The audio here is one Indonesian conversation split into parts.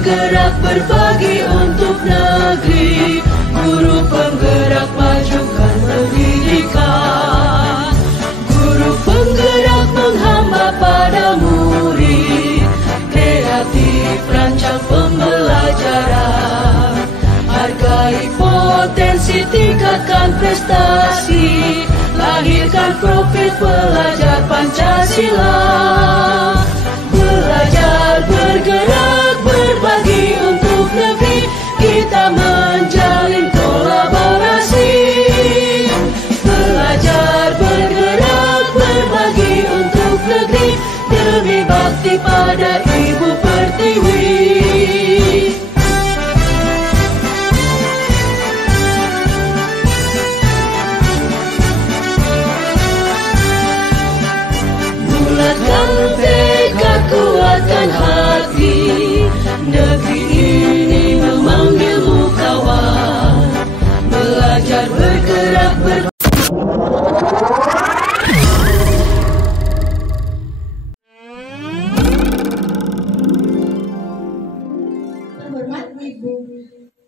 bergerak berbagi untuk negeri, guru penggerak majukan pendidikan, guru penggerak menghamba pada murid, kreatif rancang pembelajaran, hargai potensi, tingkatkan prestasi, lahirkan profil pelajar Pancasila. Belajar, bergerak, berbagi untuk negeri, kita menjalin kolaborasi. Belajar, bergerak, berbagi untuk negeri, demi bakti pada Ibu Pertiwi. Bulatkan tekad, kuatkan hati, negeri ini memanggilmu kawan. Belajar, bergerak, Terhormat Ibu,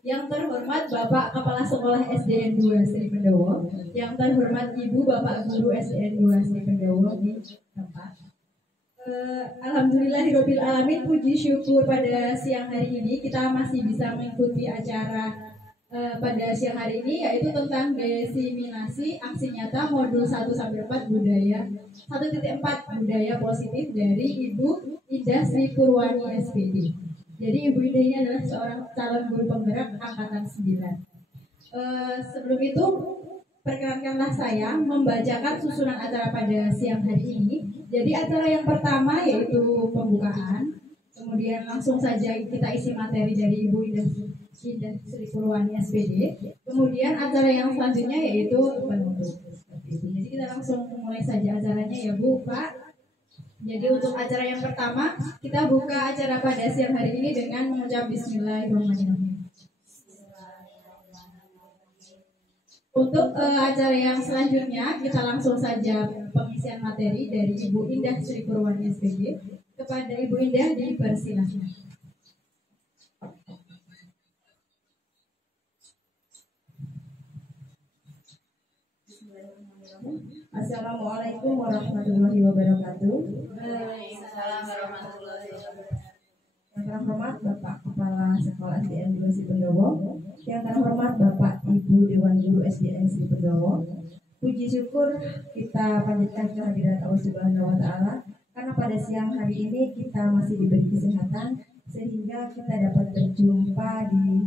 yang terhormat Bapak Kepala Sekolah SDN 2 Sri Pendowo, yang terhormat Ibu Bapak Guru SDN 2 Sri Pendowo di tempat. Alhamdulillahirabbil alamin, puji syukur pada siang hari ini kita masih bisa mengikuti acara pada siang hari ini, yaitu tentang desiminasi aksi nyata modul 1-4 budaya 1.4 budaya positif dari Ibu Indah Sri Purwani SPD. Jadi Ibu Indah ini adalah seorang calon guru penggerak angkatan 9. Sebelum itu, perkenankanlah saya membacakan susunan acara pada siang hari ini. Jadi acara yang pertama yaitu pembukaan, kemudian langsung saja kita isi materi dari Ibu Indah Sri Purwani SPD. Kemudian acara yang selanjutnya yaitu penutup. Jadi kita langsung mulai saja acaranya ya Bu, Pak. Jadi untuk acara yang pertama, kita buka acara pada siang hari ini dengan mengucap Bismillahirrahmanirrahim. Untuk acara yang selanjutnya, kita langsung saja pengisian materi dari Ibu Indah Sri Purwani SPD. Kepada Ibu Indah dipersilahkan. Assalamualaikum warahmatullahi wabarakatuh. Waalaikumsalam warahmatullahi wabarakatuh. Yang terhormat Bapak Kepala Sekolah SDN 2 Sri Pendowo, yang terhormat Bapak Ibu Dewan Guru SDN Sri Pendowo, puji syukur kita panjatkan kehadirat Allah Subhanahu wa Ta'ala karena pada siang hari ini kita masih diberi kesehatan sehingga kita dapat berjumpa di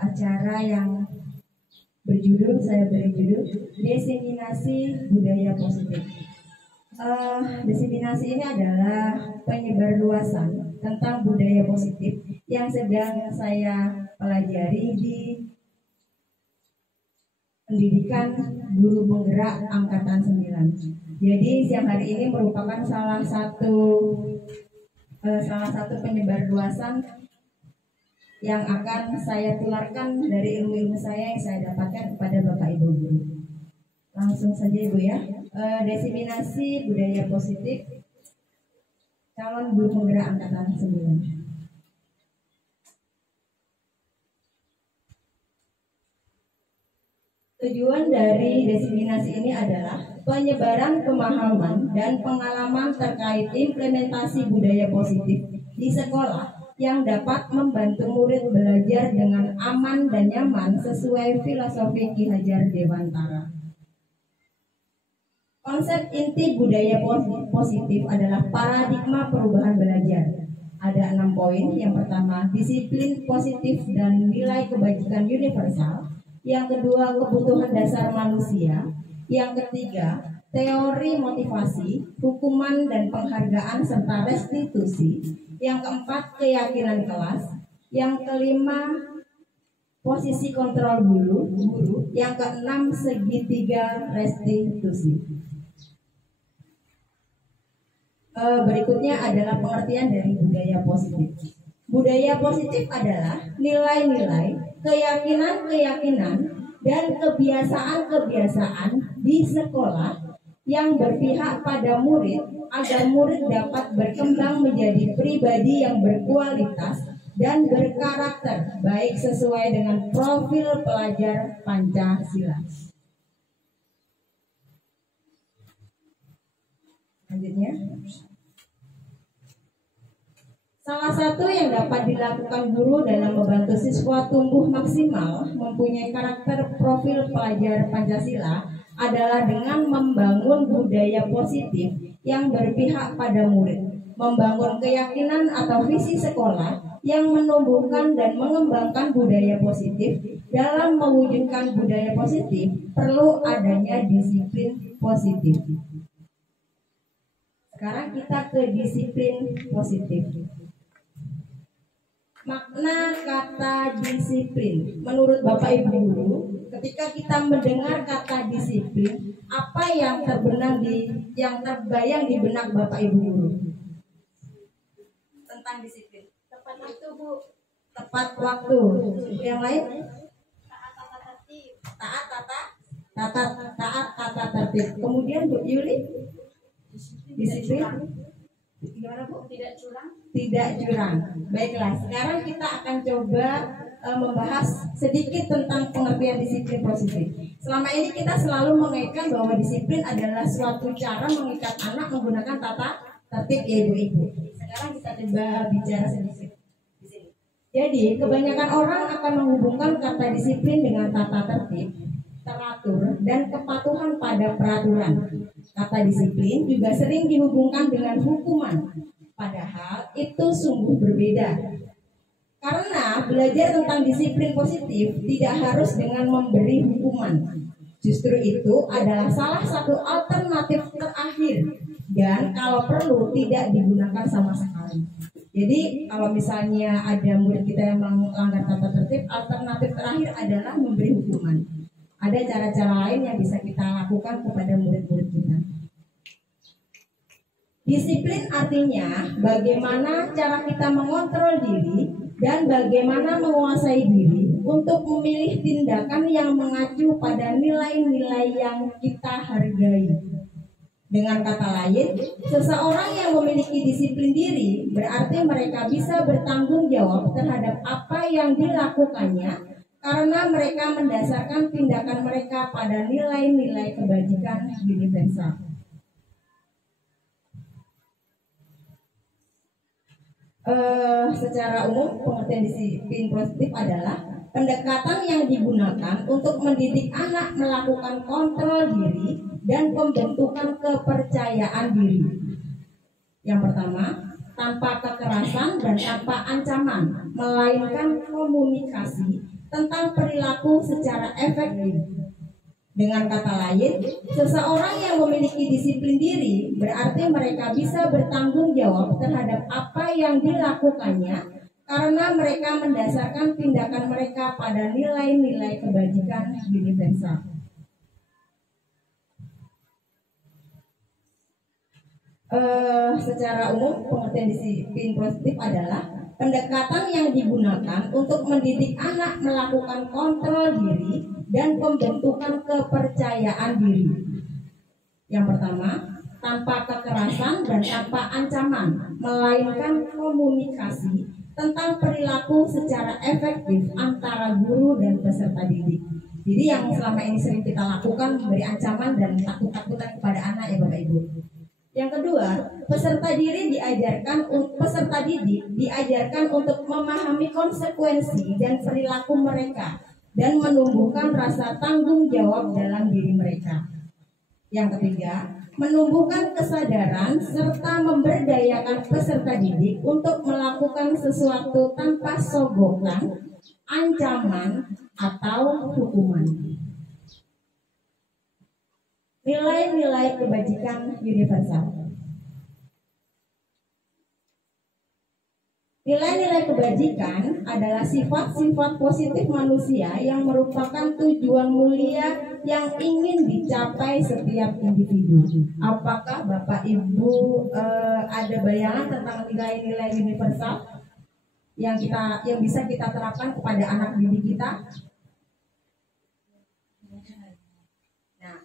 acara yang saya beri judul Desiminasi Budaya Positif. Desiminasi ini adalah penyebarluasan tentang budaya positif yang sedang saya pelajari di pendidikan guru penggerak angkatan 9. Jadi siang hari ini merupakan salah satu penyebarluasan yang akan saya tularkan dari ilmu-ilmu saya yang saya dapatkan kepada Bapak Ibu guru. Langsung saja Ibu ya. Desiminasi budaya positif calon guru penggerak angkatan 9. Tujuan dari desiminasi ini adalah penyebaran pemahaman dan pengalaman terkait implementasi budaya positif di sekolah yang dapat membantu murid belajar dengan aman dan nyaman sesuai filosofi Ki Hajar Dewantara. Konsep inti budaya positif adalah paradigma perubahan belajar. Ada 6 poin. Yang pertama, disiplin positif dan nilai kebajikan universal. Yang kedua, kebutuhan dasar manusia. Yang ketiga, teori motivasi, hukuman dan penghargaan serta restitusi. Yang keempat, keyakinan kelas. Yang kelima, posisi kontrol guru. Yang keenam, segitiga restitusi. Berikutnya adalah pengertian dari budaya positif. Budaya positif adalah nilai-nilai, keyakinan-keyakinan, dan kebiasaan-kebiasaan di sekolah yang berpihak pada murid agar murid dapat berkembang menjadi pribadi yang berkualitas, dan berkarakter baik sesuai dengan profil pelajar Pancasila. Selanjutnya, salah satu yang dapat dilakukan guru dalam membantu siswa tumbuh maksimal mempunyai karakter profil pelajar Pancasila adalah dengan membangun budaya positif yang berpihak pada murid, membangun keyakinan atau visi sekolah yang menumbuhkan dan mengembangkan budaya positif. Dalam mewujudkan budaya positif, perlu adanya disiplin positif. Sekarang kita ke disiplin positif. Makna kata disiplin menurut Bapak Ibu guru, ketika kita mendengar kata disiplin, apa yang terbayang di benak Bapak Ibu guru tentang disiplin? Tepat waktu, Bu. Tepat waktu. Yang lain? Taat kata tertib. Kemudian Bu Yuli, disiplin gimana Bu? Tidak curang. Tidak curang. Baiklah, sekarang kita akan coba membahas sedikit tentang pengertian disiplin positif. Selama ini kita selalu mengaitkan bahwa disiplin adalah suatu cara mengikat anak menggunakan tata tertib, ya ibu-ibu. Sekarang kita coba bicara sedikit di sini. Jadi, kebanyakan orang akan menghubungkan kata disiplin dengan tata tertib, teratur, dan kepatuhan pada peraturan. Kata disiplin juga sering dihubungkan dengan hukuman. Padahal itu sungguh berbeda. Karena belajar tentang disiplin positif tidak harus dengan memberi hukuman. Justru itu adalah salah satu alternatif terakhir dan kalau perlu tidak digunakan sama sekali. Jadi kalau misalnya ada murid kita yang melanggar tata tertib, alternatif terakhir adalah memberi hukuman. Ada cara-cara lain yang bisa kita lakukan kepada murid-murid kita. Disiplin artinya bagaimana cara kita mengontrol diri dan bagaimana menguasai diri untuk memilih tindakan yang mengacu pada nilai-nilai yang kita hargai. Dengan kata lain, seseorang yang memiliki disiplin diri berarti mereka bisa bertanggung jawab terhadap apa yang dilakukannya karena mereka mendasarkan tindakan mereka pada nilai-nilai kebajikan universal. Secara umum pengertian disiplin positif adalah pendekatan yang digunakan untuk mendidik anak melakukan kontrol diri dan pembentukan kepercayaan diri. Yang pertama, tanpa kekerasan dan tanpa ancaman, melainkan komunikasi tentang perilaku secara efektif. Dengan kata lain, seseorang yang memiliki disiplin diri berarti mereka bisa bertanggung jawab terhadap apa yang dilakukannya karena mereka mendasarkan tindakan mereka pada nilai-nilai kebajikan universal. Secara umum pengertian disiplin positif adalah pendekatan yang digunakan untuk mendidik anak melakukan kontrol diri dan pembentukan kepercayaan diri. Yang pertama, tanpa kekerasan dan tanpa ancaman, melainkan komunikasi tentang perilaku secara efektif antara guru dan peserta didik. Jadi yang selama ini sering kita lakukan memberi ancaman dan takut-takutan kepada anak ya Bapak Ibu. Yang kedua, peserta didik diajarkan untuk memahami konsekuensi dan perilaku mereka dan menumbuhkan rasa tanggung jawab dalam diri mereka. Yang ketiga, menumbuhkan kesadaran serta memberdayakan peserta didik untuk melakukan sesuatu tanpa sogokan, ancaman, atau hukuman. Nilai-nilai kebajikan universal. Nilai-nilai kebajikan adalah sifat-sifat positif manusia yang merupakan tujuan mulia yang ingin dicapai setiap individu. Apakah Bapak Ibu ada bayangan tentang nilai-nilai universal yang bisa kita terapkan kepada anak didik kita? Nah,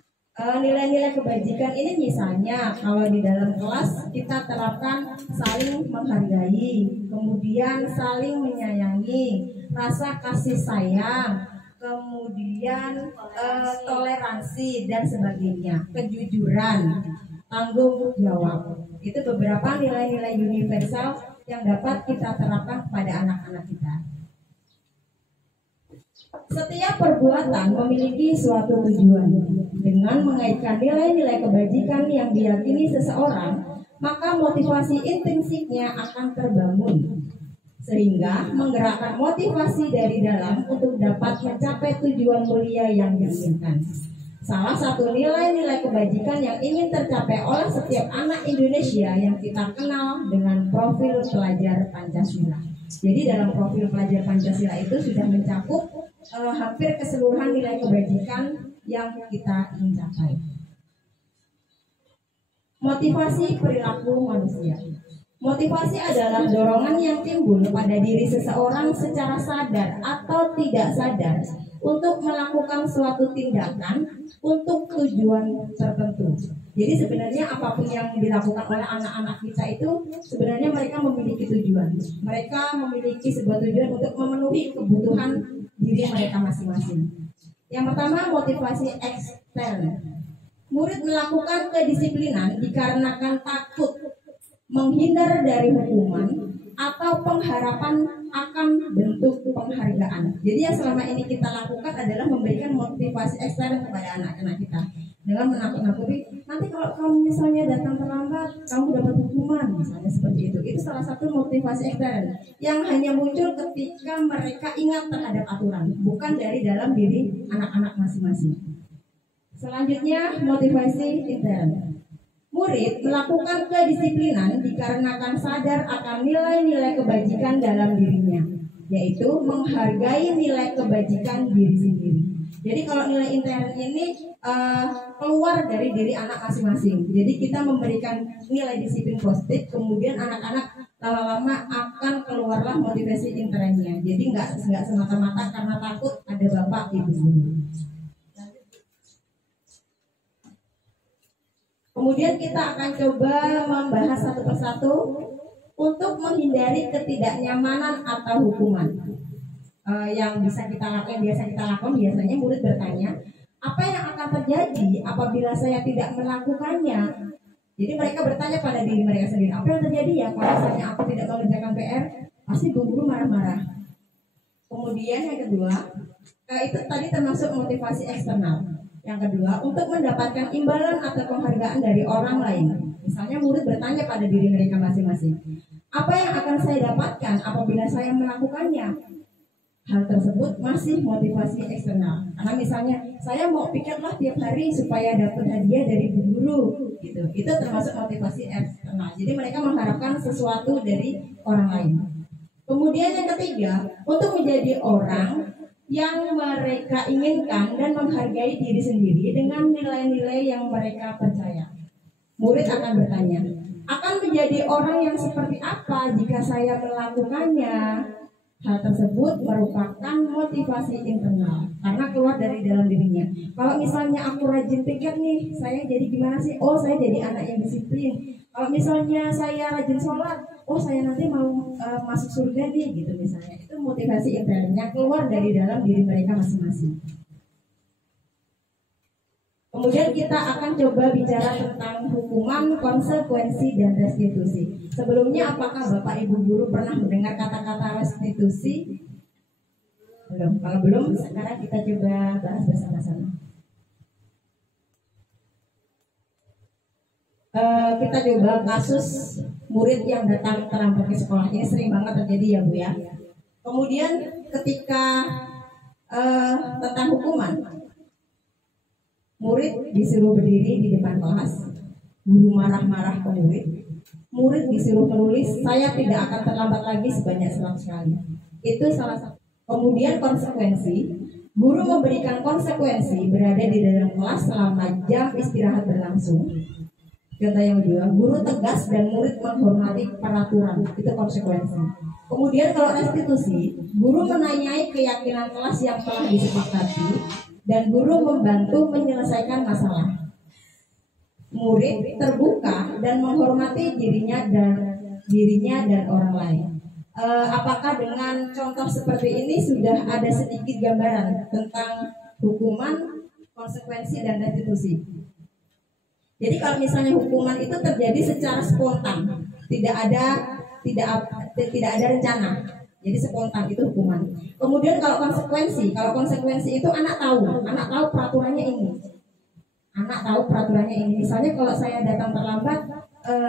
Nilai-nilai kebajikan ini misalnya kalau di dalam kelas kita terapkan saling menghargai, kemudian saling menyayangi, rasa kasih sayang, kemudian toleransi dan sebagainya, kejujuran, tanggung jawab. Itu beberapa nilai-nilai universal yang dapat kita terapkan kepada anak-anak kita. Setiap perbuatan memiliki suatu tujuan. Dengan mengaitkan nilai-nilai kebajikan yang diyakini seseorang, maka motivasi intrinsiknya akan terbangun, sehingga menggerakkan motivasi dari dalam untuk dapat mencapai tujuan mulia yang diinginkan. Salah satu nilai-nilai kebajikan yang ingin tercapai oleh setiap anak Indonesia yang kita kenal dengan profil pelajar Pancasila. Jadi dalam profil pelajar Pancasila itu sudah mencakup hampir keseluruhan nilai kebajikan yang kita ingin capai. Motivasi perilaku manusia. Motivasi adalah dorongan yang timbul pada diri seseorang secara sadar atau tidak sadar untuk melakukan suatu tindakan untuk tujuan tertentu. Jadi sebenarnya apapun yang dilakukan oleh anak-anak kita itu sebenarnya mereka memiliki tujuan. Mereka memiliki sebuah tujuan untuk memenuhi kebutuhan diri mereka masing-masing. Yang pertama, motivasi ekstern. Murid melakukan kedisiplinan dikarenakan takut, menghindar dari hukuman, atau pengharapan akan bentuk penghargaan. Jadi yang selama ini kita lakukan adalah memberikan motivasi ekstern kepada anak-anak kita dengan menakut-nakuti, nanti kalau kamu misalnya datang terlambat, kamu dapat hukuman, misalnya seperti itu. Itu salah satu motivasi ekstern yang hanya muncul ketika mereka ingat terhadap aturan, bukan dari dalam diri anak-anak masing-masing. Selanjutnya, motivasi intern. Murid melakukan kedisiplinan dikarenakan sadar akan nilai-nilai kebajikan dalam dirinya, yaitu menghargai nilai kebajikan diri sendiri. Jadi kalau nilai intern ini keluar dari diri anak masing-masing. Jadi kita memberikan nilai disiplin positif, kemudian anak-anak lama-lama akan keluarlah motivasi internnya. Jadi nggak semata-mata karena takut ada bapak ibu guru. Kemudian kita akan coba membahas satu persatu untuk menghindari ketidaknyamanan atau hukuman. Yang biasa kita lakukan biasanya murid bertanya, apa yang akan terjadi apabila saya tidak melakukannya? Jadi mereka bertanya pada diri mereka sendiri, apa yang terjadi ya kalau misalnya aku tidak mengerjakan PR? Pasti guru marah-marah. Kemudian yang kedua, itu tadi termasuk motivasi eksternal. Yang kedua, untuk mendapatkan imbalan atau penghargaan dari orang lain. Misalnya murid bertanya pada diri mereka masing-masing, apa yang akan saya dapatkan apabila saya melakukannya? Hal tersebut masih motivasi eksternal. Karena misalnya saya mau piketlah tiap hari supaya dapat hadiah dari guru, gitu. Itu termasuk motivasi eksternal. Jadi mereka mengharapkan sesuatu dari orang lain. Kemudian yang ketiga, untuk menjadi orang yang mereka inginkan dan menghargai diri sendiri dengan nilai-nilai yang mereka percaya. Murid akan bertanya, akan menjadi orang yang seperti apa jika saya melakukannya? Hal tersebut merupakan motivasi internal karena keluar dari dalam dirinya. Kalau misalnya aku rajin piket nih, saya jadi gimana sih? Oh, saya jadi anak yang disiplin. Kalau misalnya saya rajin sholat, oh saya nanti mau masuk surga nih, gitu misalnya. Itu motivasi internalnya keluar dari dalam diri mereka masing-masing. Kemudian kita akan coba bicara tentang hukuman, konsekuensi, dan restitusi. Sebelumnya apakah Bapak Ibu Guru pernah mendengar kata-kata restitusi? Belum. Kalau belum, sekarang kita coba bahas bersama-sama. Kita coba kasus murid yang datang terlambat ke sekolah. Ini sering banget terjadi ya Bu ya. Kemudian ketika tentang hukuman, murid disuruh berdiri di depan kelas, guru marah-marah ke murid. Murid disuruh menulis, saya tidak akan terlambat lagi sebanyak 100 kali. Itu salah satu. Kemudian konsekuensi, guru memberikan konsekuensi berada di dalam kelas selama jam istirahat berlangsung. Contoh yang kedua, guru tegas dan murid menghormati peraturan. Itu konsekuensi. Kemudian kalau restitusi, guru menanyai keyakinan kelas yang telah disepakati dan guru membantu menyelesaikan masalah. murid terbuka dan menghormati dirinya dan orang lain. Apakah dengan contoh seperti ini sudah ada sedikit gambaran tentang hukuman, konsekuensi dan restitusi? Jadi kalau misalnya hukuman itu terjadi secara spontan, tidak ada rencana. Jadi spontan itu hukuman. Kemudian kalau konsekuensi itu anak tahu peraturannya ini. Misalnya kalau saya datang terlambat,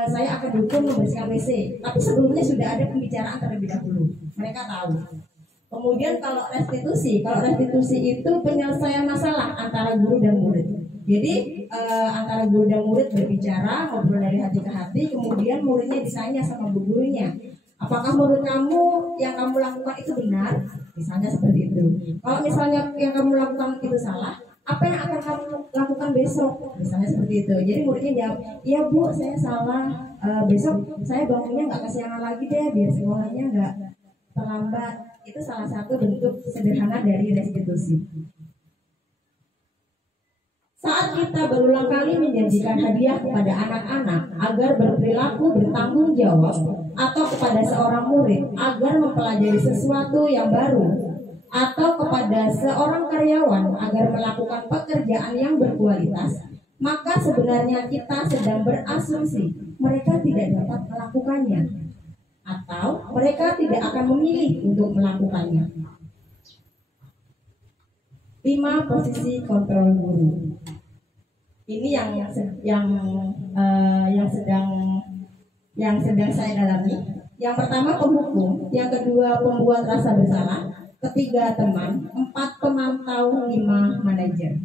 saya akan dihukum membersihkan WC. Tapi sebelumnya sudah ada pembicaraan terlebih dahulu. Mereka tahu. Kemudian kalau restitusi itu penyelesaian masalah antara guru dan murid. Jadi antara guru dan murid berbicara, ngobrol dari hati ke hati, kemudian muridnya ditanya sama bu gurunya, apakah menurut kamu yang kamu lakukan itu benar? Misalnya seperti itu. Kalau misalnya yang kamu lakukan itu salah, apa yang akan kamu lakukan besok? Misalnya seperti itu. Jadi muridnya jawab, iya bu, saya salah. Besok saya bangunnya nggak kesiangan lagi deh, biar sekolahnya nggak terlambat. Itu salah satu bentuk sederhana dari restitusi. Saat kita berulang kali menjanjikan hadiah kepada anak-anak agar berperilaku bertanggung jawab, atau kepada seorang murid agar mempelajari sesuatu yang baru, atau kepada seorang karyawan agar melakukan pekerjaan yang berkualitas, maka sebenarnya kita sedang berasumsi mereka tidak dapat melakukannya, atau mereka tidak akan memilih untuk melakukannya. 5 posisi kontrol guru. Ini yang sedang saya dalami. Yang pertama penghukum, yang kedua pembuat rasa bersalah, ketiga teman, 4 pemantau, 5 manajer.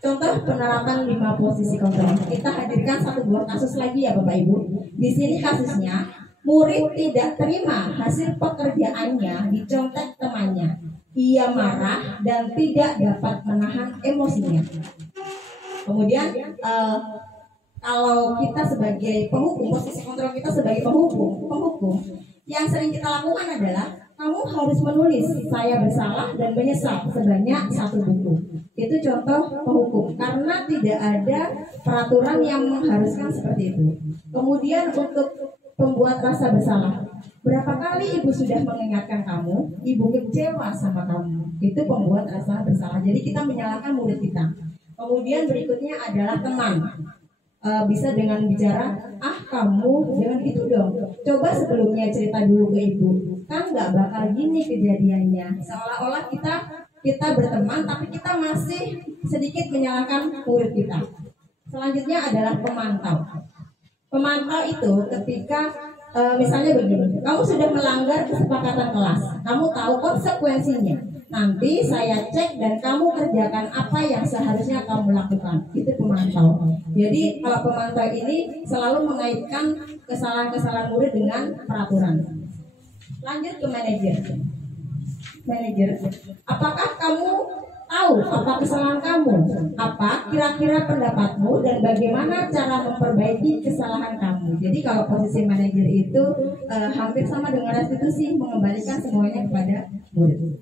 Contoh penerapan 5 posisi kontrol. Kita hadirkan satu buah kasus lagi ya Bapak Ibu. Di sini kasusnya, murid tidak terima hasil pekerjaannya dicontek temannya. Ia marah dan tidak dapat menahan emosinya. Kemudian kalau kita sebagai penghukum, posisi kontrol kita sebagai penghukum, yang sering kita lakukan adalah kamu harus menulis saya bersalah dan menyesal sebanyak 1 buku. Itu contoh penghukum, karena tidak ada peraturan yang mengharuskan seperti itu. Kemudian untuk pembuat rasa bersalah, berapa kali ibu sudah mengingatkan kamu, ibu kecewa sama kamu. Itu pembuat rasa bersalah. Jadi kita menyalahkan murid kita. Kemudian berikutnya adalah teman. Bisa dengan bicara, kamu jangan gitu dong. Coba sebelumnya cerita dulu ke ibu. Kan nggak bakal gini kejadiannya. Seolah-olah kita berteman, tapi kita masih sedikit menyalahkan murid kita. Selanjutnya adalah pemantau. Pemantau itu ketika misalnya begini, kamu sudah melanggar kesepakatan kelas, kamu tahu konsekuensinya. Nanti saya cek dan kamu kerjakan apa yang seharusnya kamu lakukan. Itu pemantau. Jadi kalau pemantau ini selalu mengaitkan kesalahan-kesalahan murid dengan peraturan. Lanjut ke manajer. Apakah kamu tahu apa kesalahan kamu? Apa kira-kira pendapatmu dan bagaimana cara memperbaiki kesalahan kamu? Jadi kalau posisi manajer itu hampir sama dengan restitusi, mengembalikan semuanya kepada murid.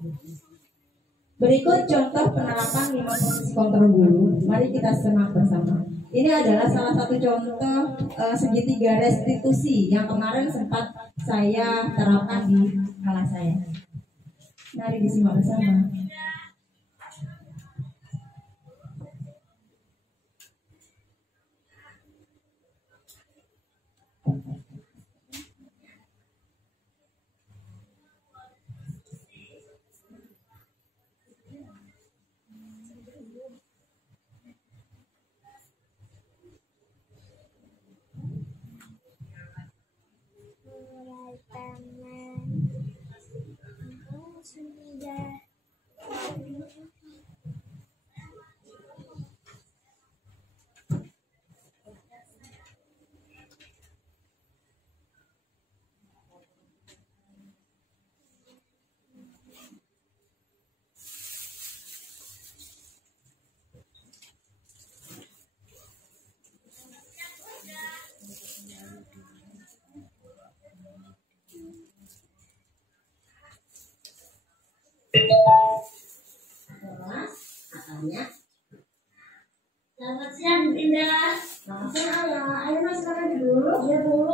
Berikut contoh penerapan 5 posisi kontrol guru. Mari kita simak bersama. Ini adalah salah satu contoh segitiga restitusi yang kemarin sempat saya terapkan di kelas saya. Mari disimak bersama. Selamat siang, Bu Indah. Selamat siang, Ayah. Ayah masuk makan dulu. Iya, Bu.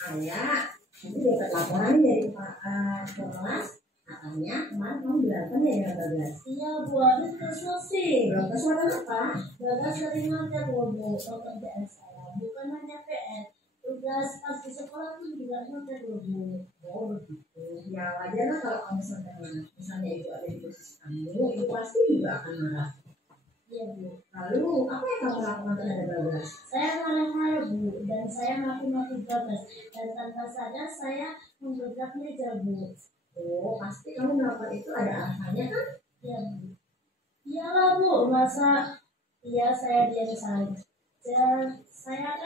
Ayah, ini dapat laporan dari Pak kelas. Katanya kemarin kamu berantem ya dengan Bagas. Iya, Bu. Habis kesel sih. Belum kesalahan apa? Bagas sering ngontek loh, Bu. Pekerjaan saya. Bukan hanya PR. Tugas pas di sekolah pun juga ngontek loh, Bu. Oh begitu. Ya wajar lah kalau kamu sampai misalnya itu ada di posisi kamu, itu pasti juga akan marah. Iya, Bu. Lalu apa yang kamu lakukan terhadap Bagas? Saya marah-marah, Bu. Dan saya maki-maki Bagas. Dan tanpa sadar saya menggebrak meja, Bu. Oh pasti kamu melakukan itu ada alasannya kan? Iya, Bu. Iyalah, Bu. Masa iya saya diam saja. Saya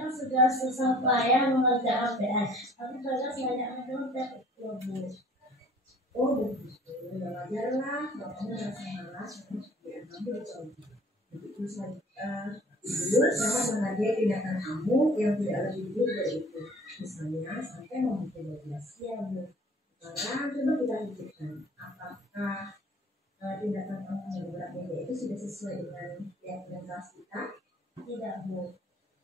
kan sudah susah payah mengerjakan PR. Tapi Bagas banyak mengontek loh, Bu. Oh begitu. Ya wajar lah kalau kamu merasa marah sama pekerjaan kamu itu. Begitu saja. Tidur sama sengaja tindakan kamu yang tidak lebih buruk dari itu. Misalnya sampai memukul Bagas. Iya, Bu. Sekarang coba kita pikirkan apakah tindakan kamu yang beratnya itu sudah sesuai dengan keyakinan kelas kita? Tidak, Bu.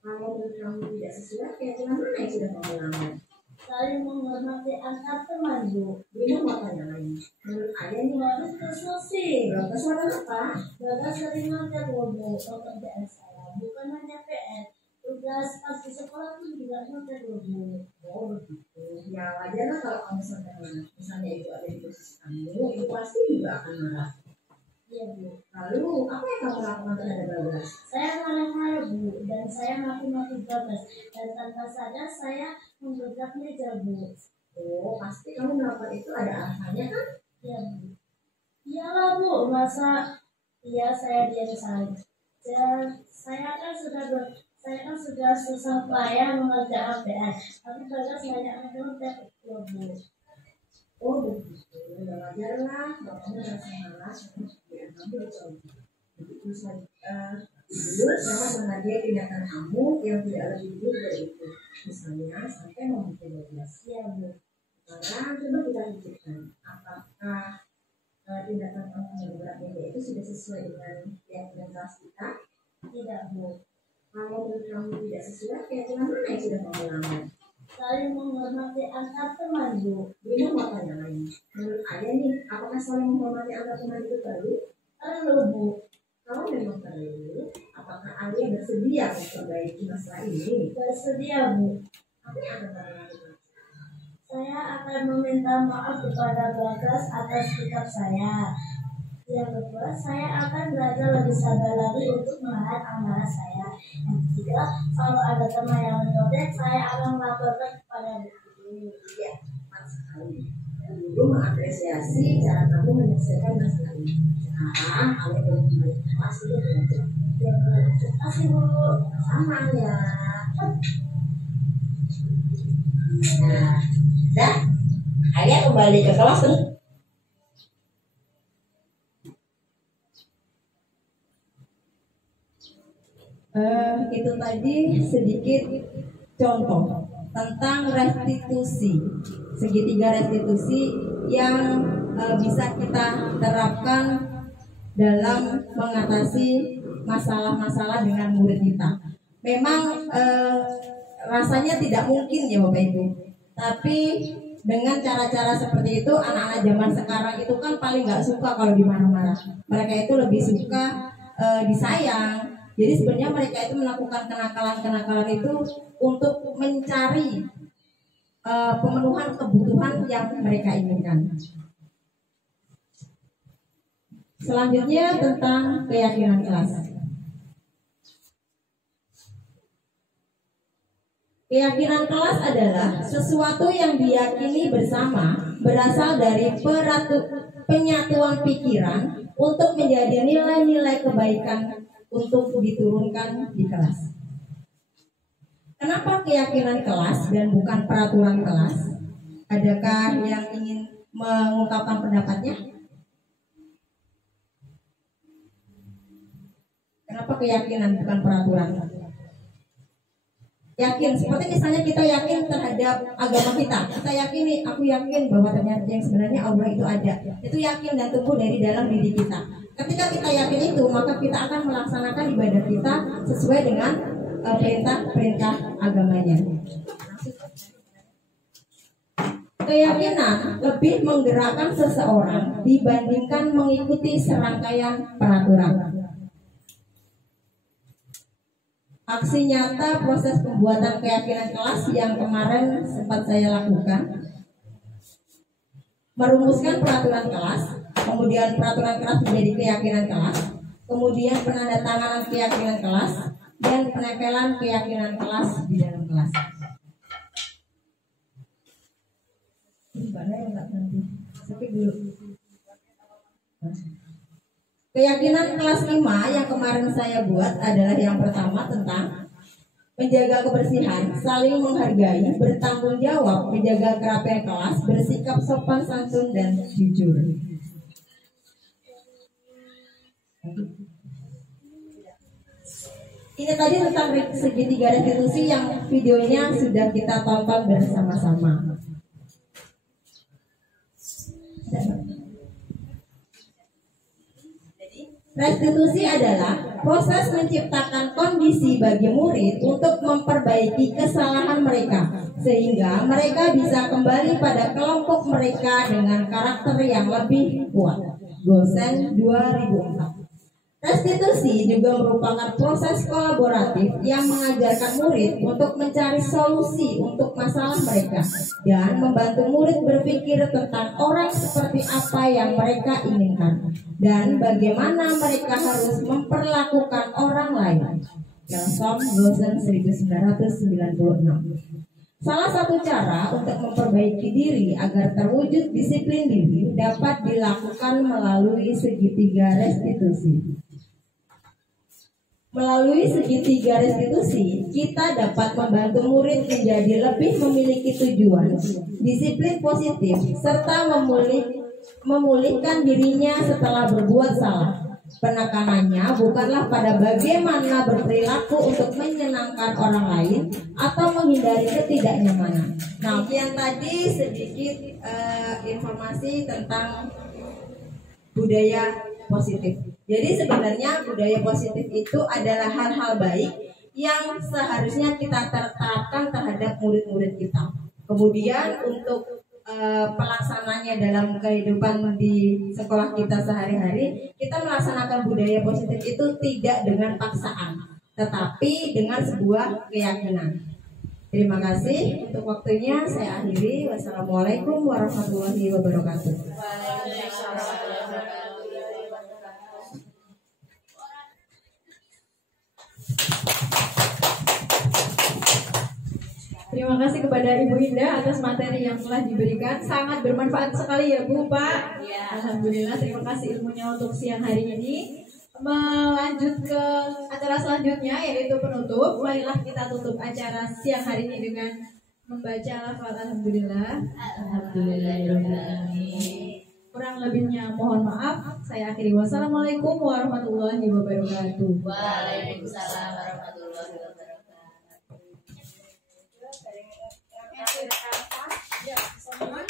Kalau menurut kamu tidak sesuai, keyakinan mana yang sudah kamu langgar? Saling menghormati antar teman, Bu. Ini mau tanya lagi. Menurut ayah ini Habis kesel sih. belum kesalahan apa? Bagas sering ngontek loh, Bu. Pekerjaan saya. Bukan hanya PR. Tugas pas di sekolah pun juga ngontek loh, Bu. Oh begitu. Ya wajar lah kalau kamu sampai marah. Misalnya itu ada di posisi kamu, itu pasti juga akan marah. Iya, Bu. Lalu apa yang kamu lakukan terhadap Bagas? Saya marah-marah, Bu. Dan saya maki-maki Bagas. Dan tanpa sadar saya menggebrak meja, Bu. Oh pasti kamu melakukan itu ada alasannya kan? Iya, Bu. Iyalah, Bu. Masa iya saya diam saja. Saya kan sudah susah payah mengerjakan PR. Tapi Bagas banyak mengontek loh, Bu. Oh begitu. Ya wajar lah kalau kamu merasa marah sama pekerjaan kamu itu. Begitu saja. Tidur sama sengaja tindakan kamu yang tidak lebih buruk dari itu. Misalnya sampai memukul Bagas. Iya, Bu. Sekarang coba kita pikirkan apakah tindakan kamu yang beratnya itu sudah sesuai dengan keyakinan kelas kita? Tidak, Bu. Kalau menurut kamu tidak sesuai, keyakinan mana yang sudah kamu langgar? Saling menghormati antar teman, Bu. Ini mau tanya lagi. Menurut ayah nih, apakah saling menghormati antar teman itu perlu? Perlu, Bu. Kalau memang perlu, apakah ayah bersedia memperbaiki masalah ini? Bersedia, Bu. Apa yang akan kamu lakukan? Saya akan meminta maaf kepada Bagas atas sikap saya. Yang kedua, saya akan belajar lebih sabar lagi untuk menahan amarah saya. Yang ketiga, kalau ada teman yang mencontek, saya akan melaporkan kepada guru. Ya, tepat sekali. Guru mengapresiasi cara kamu menyelesaikan masalah ini. Sekarang ayah kembali ke kelas itu belajar. Ya, terima kasih, Bu. Sama ya. Nah, dah. Ayah kembali ke kelas nih. Itu tadi sedikit contoh tentang restitusi, segitiga restitusi yang bisa kita terapkan dalam mengatasi masalah-masalah dengan murid kita. Memang rasanya tidak mungkin ya Bapak Ibu, tapi dengan cara-cara seperti itu anak-anak zaman sekarang itu kan paling nggak suka kalau dimarah-marah. Mereka itu lebih suka disayang. Jadi sebenarnya mereka itu melakukan kenakalan-kenakalan itu untuk mencari pemenuhan kebutuhan yang mereka inginkan. Selanjutnya tentang keyakinan kelas. Keyakinan kelas adalah sesuatu yang diyakini bersama berasal dari penyatuan pikiran untuk menjadi nilai-nilai kebaikan untuk diturunkan di kelas. Kenapa keyakinan kelas dan bukan peraturan kelas? Adakah yang ingin mengungkapkan pendapatnya? Kenapa keyakinan bukan peraturan? Yakin, seperti misalnya kita yakin terhadap agama kita. Kita yakin nih, aku yakin bahwa ternyata yang sebenarnya Allah itu ada. Itu yakin dan tumbuh dari dalam diri kita. Ketika kita yakin itu, maka kita akan melaksanakan ibadah kita sesuai dengan perintah-perintah agamanya. Keyakinan lebih menggerakkan seseorang dibandingkan mengikuti serangkaian peraturan. Aksi nyata proses pembuatan keyakinan kelas yang kemarin sempat saya lakukan, merumuskan peraturan kelas, kemudian peraturan kelas menjadi keyakinan kelas, kemudian penandatanganan keyakinan kelas, dan penekelan keyakinan kelas di dalam kelas. Keyakinan kelas 5 yang kemarin saya buat adalah yang pertama tentang menjaga kebersihan, saling menghargai, bertanggung jawab, menjaga kerapian kelas, bersikap sopan santun dan jujur. Ini tadi tentang segitiga restitusi yang videonya sudah kita tonton bersama-sama. Restitusi adalah proses menciptakan kondisi bagi murid untuk memperbaiki kesalahan mereka, sehingga mereka bisa kembali pada kelompok mereka dengan karakter yang lebih kuat. Gosen 2004. Restitusi juga merupakan proses kolaboratif yang mengajarkan murid untuk mencari solusi untuk masalah mereka dan membantu murid berpikir tentang orang seperti apa yang mereka inginkan dan bagaimana mereka harus memperlakukan orang lain. Kelsom Gosen 1996. Salah satu cara untuk memperbaiki diri agar terwujud disiplin diri dapat dilakukan melalui segitiga restitusi. Melalui segitiga restitusi, kita dapat membantu murid menjadi lebih memiliki tujuan, disiplin positif, serta memulihkan dirinya setelah berbuat salah. Penekanannya bukanlah pada bagaimana berperilaku untuk menyenangkan orang lain atau menghindari ketidaknyamanan. Nah, yang tadi sedikit informasi tentang budaya positif. Jadi sebenarnya budaya positif itu adalah hal-hal baik yang seharusnya kita terapkan terhadap murid-murid kita. Kemudian untuk pelaksananya dalam kehidupan di sekolah kita sehari-hari, kita melaksanakan budaya positif itu tidak dengan paksaan, tetapi dengan sebuah keyakinan. Terima kasih untuk waktunya. Saya akhiri. Wassalamualaikum warahmatullahi wabarakatuh. Terima kasih kepada Ibu Indah atas materi yang telah diberikan. Sangat bermanfaat sekali ya Bu, Pak. Ya. Alhamdulillah, terima kasih ilmunya untuk siang hari ini. Melanjut ke acara selanjutnya yaitu penutup. Marilah kita tutup acara siang hari ini dengan membaca lafaz Alhamdulillah. Alhamdulillahirobbilalamin. Kurang lebihnya mohon maaf. Saya akhiri. Wassalamualaikum warahmatullahi wabarakatuh. Waalaikumsalam warahmatullahi wabarakatuh. Sama-sama.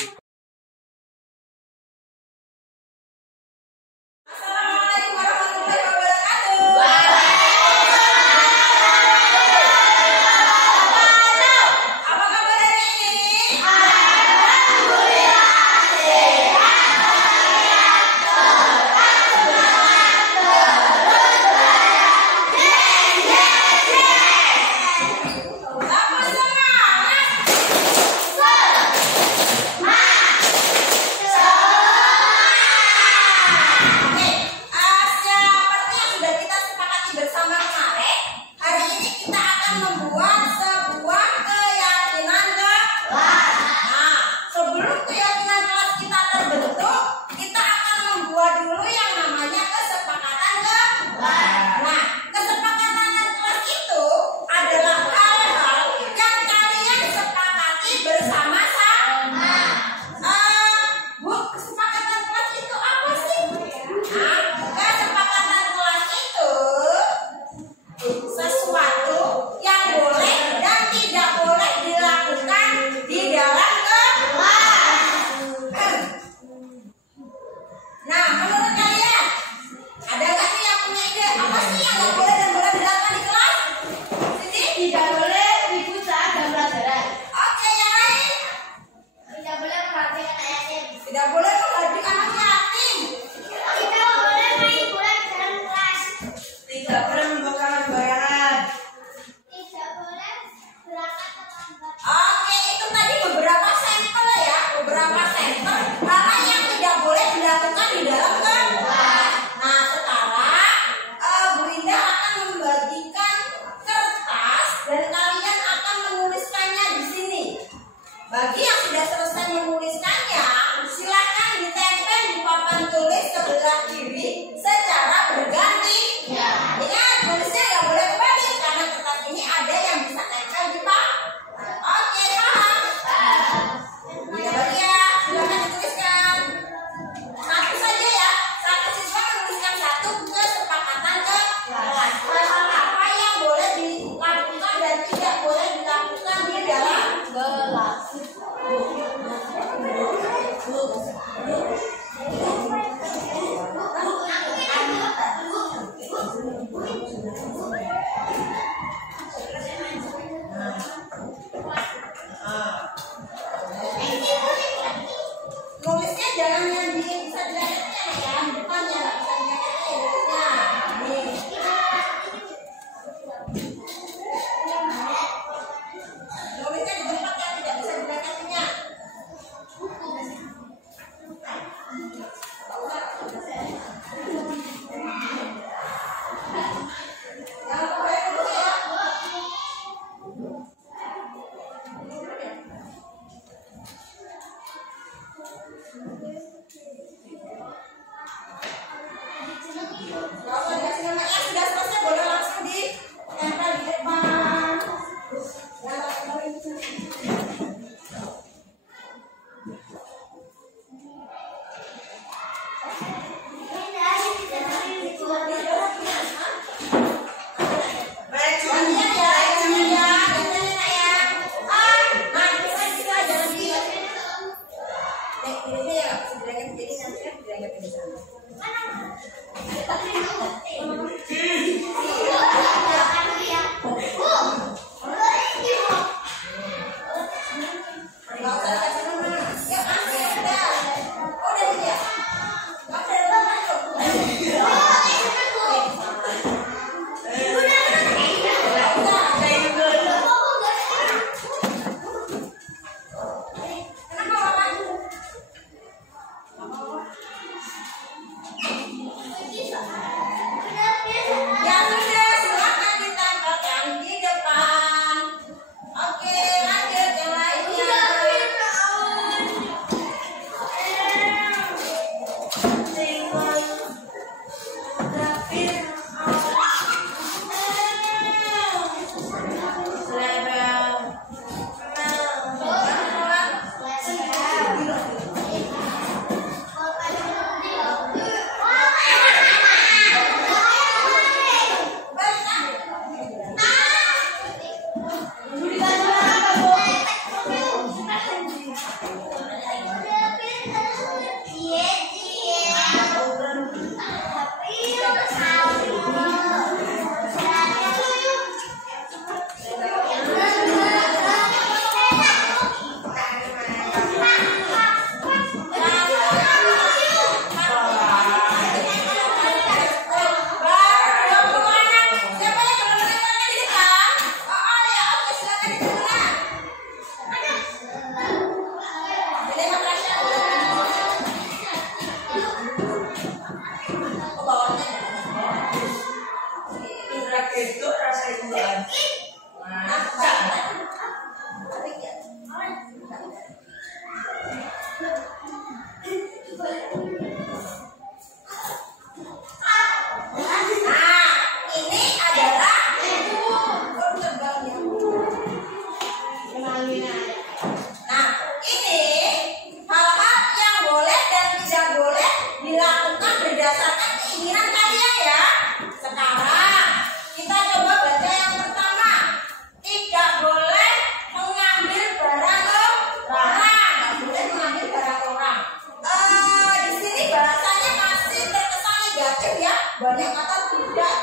banyak kata tidak.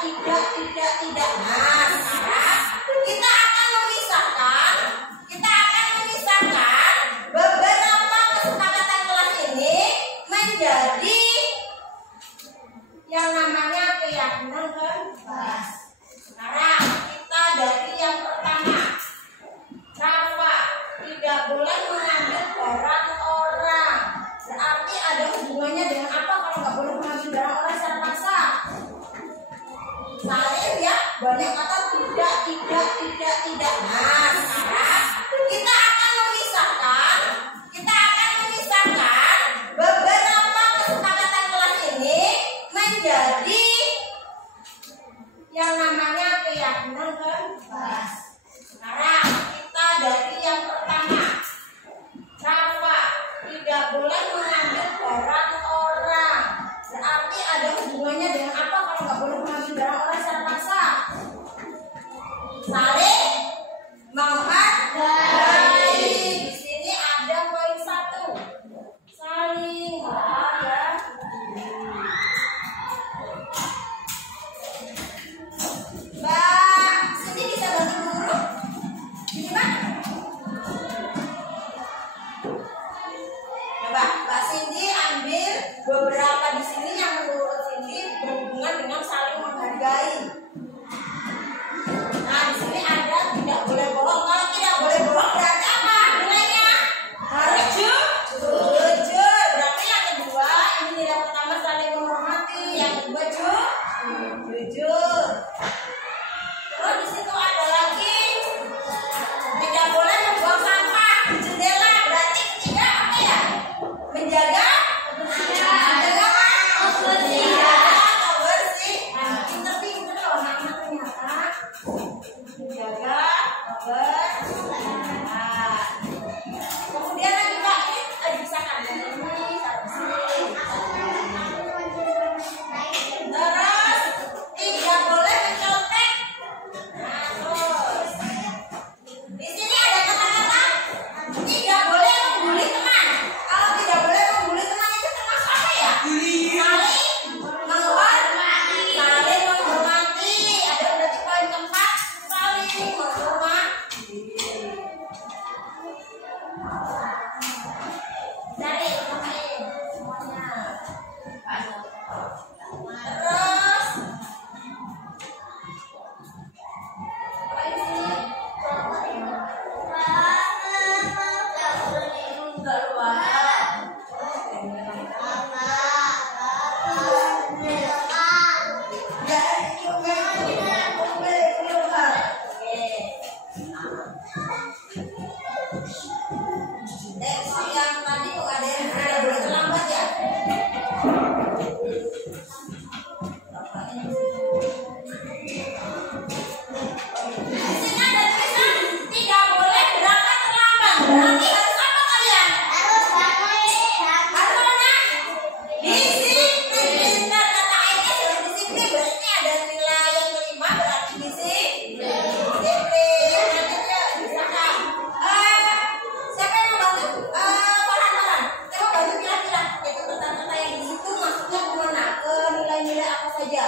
Nah, sekarang kita akan memisahkan beberapa kesepakatan kelas ini menjadi yang namanya keyakinan dan kelas. Sekarang kita dari yang pertama, Rafa tidak boleh mengambil barang orang. Berarti ada hubungannya dengan apa kalau nggak boleh mengambil barang orang secara paksa? Salin ya, banyak kata tidak. Nah, sekarang kita akan memisahkan beberapa kesepakatan kelas ini menjadi yang namanya keyakinan dan kelas. Sekarang kita dari yang pertama, Rafa tidak boleh mengambil barang orang. Berarti ada hubungannya dengan apa kalau nggak boleh mengambil barang orang secara paksa? Saling menghargai. Di sini ada poin 1. Saling menghargai. Mbak, sini bisa bantu dulu. Ini Mbak. Coba Mbak Cindy ambil beberapa di sini yang menurut Cindy berhubungan dengan saling menghargai. Nah, di sini ada tidak boleh bohong. Kalau tidak boleh bohong berarti apa nilainya? Harus jujur. Berarti yang kedua, ini nilai pertama saling menghormati, yang kedua jujur. Terus di situ ada lagi tidak boleh membuang sampah di jendela. Berarti ketiga apa ya? Menjaga pinter loh anak ternyata. Menjaga kebersihan. Kemudian lagi Pak, ini disahkan ini satu sini. Terus tidak boleh mencontek. Nah, terus di sini ada kata-kata tidak boleh membuli teman. Kalau tidak boleh membuli teman itu termasuk apa ya? Saling menghormati. Ada berarti poin keempat, saling menghormati. Cari semuanya. Terus apa di sini? Yang tadi kok ada yang tidak boleh terlambat ya? Di sini ada tulisan tidak boleh berangkat terlambat. Berarti harus apa kalian? Harus mana? Disiplin. Benar kata Aida sudah disiplin. Berarti ada nilai yang kelima berarti disiplin. Selanjutnya misalkan siapa yang mau bantu? Farhan. Saya mau bantu pilih-pilih. Itu kata-kata yang di situ masuknya kemana? Ke nilai-nilai apa saja?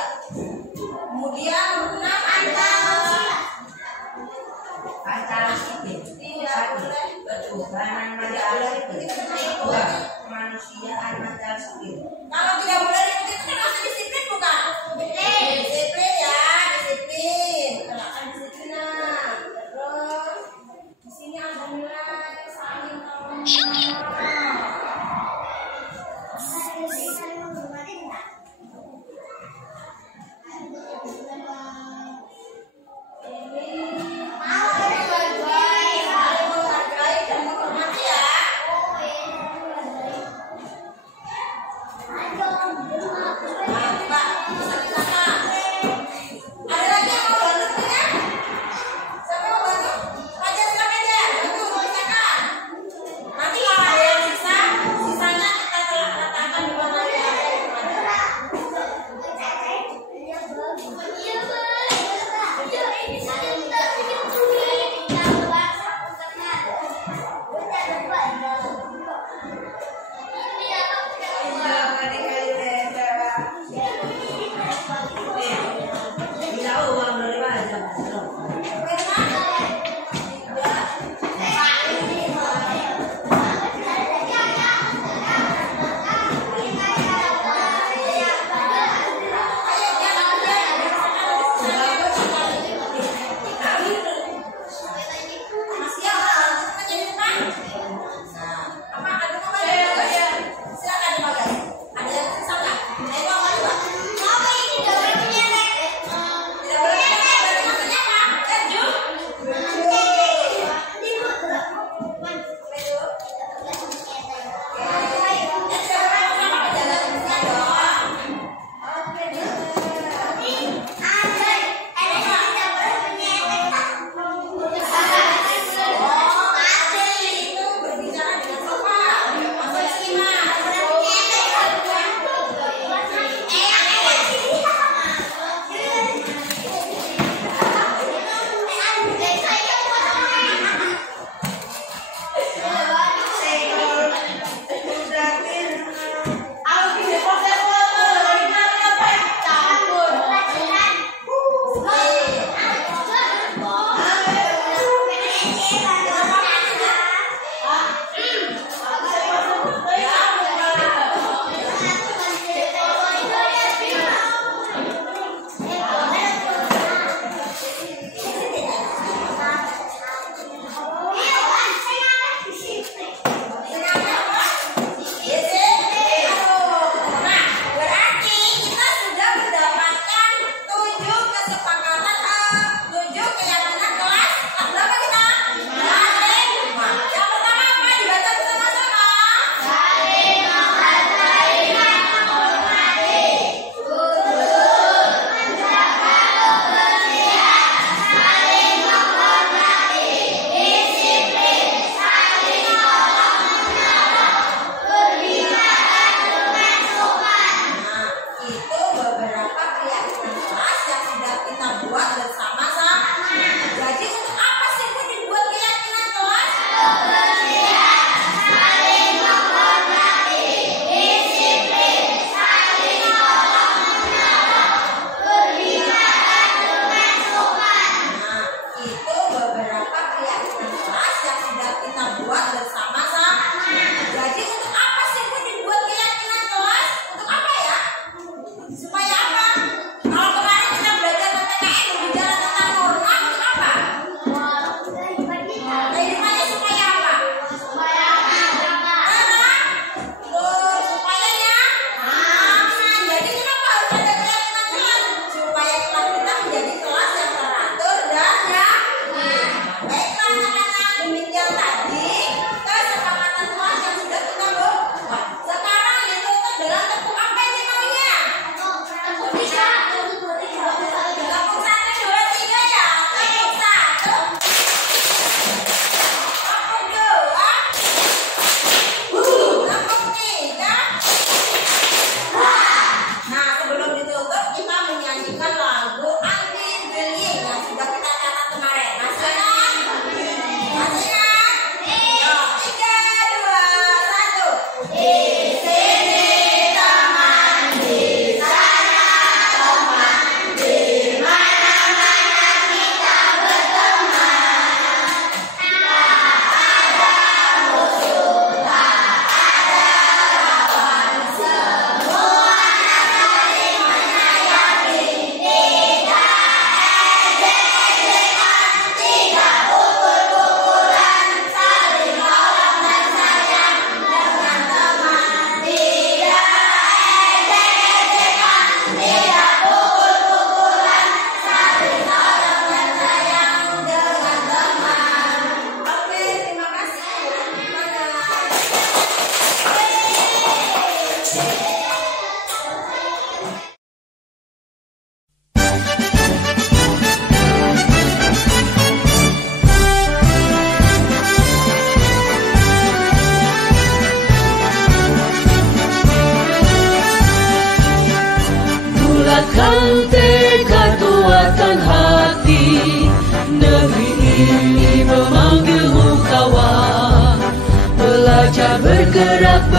belajar bergerak